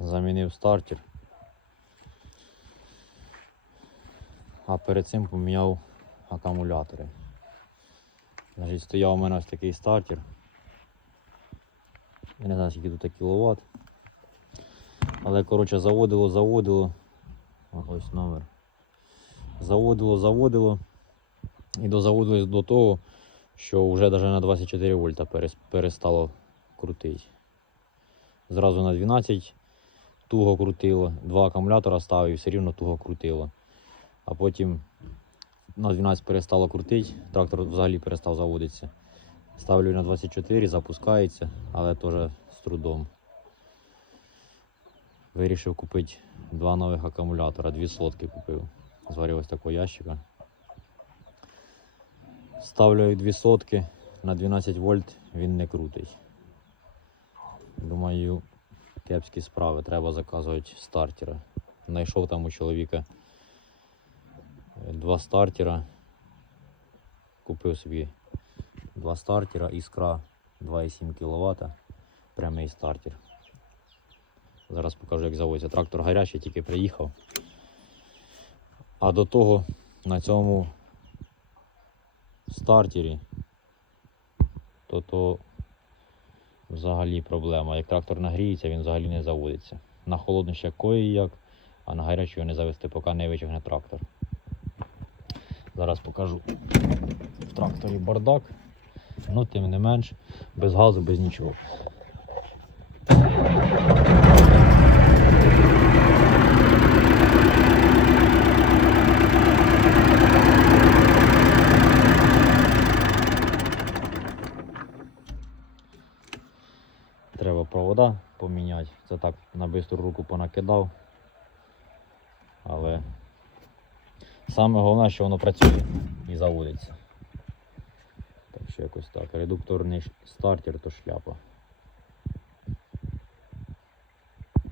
Замінив стартер. А перед цим поміняв акумулятори. Значить, стояв у мене ось такий стартер. Я не знаю, скільки тут кіловат. Але коротше заводило, заводило. Ось номер. Заводило, заводило. І дозаводилось до того, що вже навіть на 24 вольта перестало крутити. Зразу на 12 туго крутило, два акумулятора ставив і все рівно туго крутило. А потім на 12 перестало крутити, трактор взагалі перестав заводитися. Ставлю на 24, запускається, але теж з трудом. Вирішив купити два нових акумулятора, дві сотки купив. Зварив ось такого ящика. Ставлю дві сотки на 12 вольт, він не крутить. Думаю, кепські справи, треба заказувати стартера. Знайшов там у чоловіка е, два стартера. Купив собі два стартера, іскра 2,7 кВт. Прямий стартер. Зараз покажу, як заводиться. Трактор гарячий, тільки приїхав. А до того на цьому стартері, то то взагалі проблема. Як трактор нагріється, він взагалі не заводиться. На холодно ще кої як, а на гарячу його не завести, поки не витягне трактор. Зараз покажу в тракторі бардак. Ну, тим не менш, без газу, без нічого. Треба провода поміняти. Це так на бистру руку понакидав. Але саме головне, що воно працює і заводиться. Так що якось так. Редукторний стартер то шляпа.